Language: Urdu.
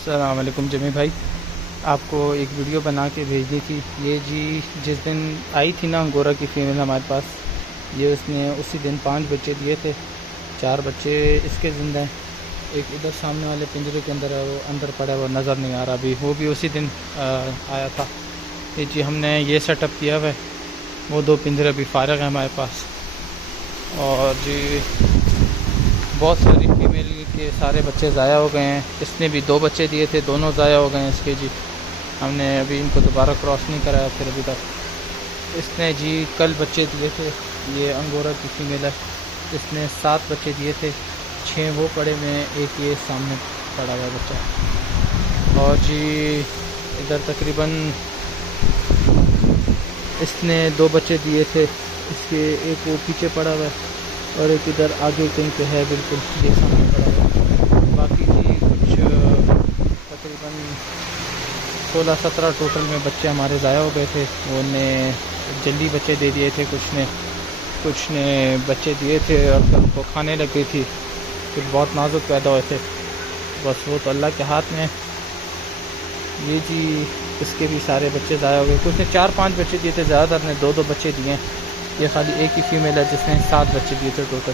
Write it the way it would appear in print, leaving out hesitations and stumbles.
السلام علیکم جمی بھائی، آپ کو ایک ویڈیو بنا کے بھیجنی تھی۔ یہ جی جس دن آئی تھی نا انگورا کی فیمیل ہمارے پاس، یہ اس نے اسی دن 5 بچے دیے تھے۔ 4 بچے اس کے زندہ ہیں، ایک ادھر سامنے والے پنجرے کے اندر ہے، وہ اندر پڑا ہے، وہ نظر نہیں آ رہا ابھی، وہ بھی اسی دن آیا تھا۔ یہ جی ہم نے یہ سیٹ اپ کیا ہوا ہے، وہ 2 پنجرے بھی فارغ ہیں ہمارے پاس، اور جی بہت ساری فیمیل کے سارے بچے ضائع ہو گئے ہیں۔ اس نے بھی 2 بچے دیے تھے، دونوں ضائع ہو گئے ہیں اس کے جی۔ ہم نے ابھی ان کو دوبارہ کراس نہیں کرایا پھر ابھی تک۔ اس نے جی کل بچے دیے تھے، یہ انگورا کی فیمیل ہے، اس نے 7 بچے دیے تھے، 6 وہ پڑے ہوئے ہیں، ایک یہ سامنے پڑا ہوا بچہ۔ اور جی ادھر تقریباً اس نے 2 بچے دیے تھے، اس کے ایک وہ پیچھے پڑا ہوا ہے اور ایک ادھر آگے کہیں پہ ہے، بالکل یہ سامنے پڑا ہوا ہے۔ باقی جی کچھ تقریباً 16-17 ٹوٹل میں بچے ہمارے ضائع ہو گئے تھے۔ وہ نے جلدی بچے دے دیے تھے، کچھ نے بچے دیے تھے اور کل کو کھانے لگ گئی تھی، پھر بہت نازک پیدا ہوئے تھے۔ بس وہ تو اللہ کے ہاتھ میں۔ یہ جی اس کے بھی سارے بچے ضائع ہو گئے، کچھ نے 4-5 بچے دیے تھے، زیادہ تر نے 2-2 بچے دیے ہیں۔ یہ خالی ایک ہی فیمیل ہے جس نے 7 بچے دیے تھے ٹوٹل۔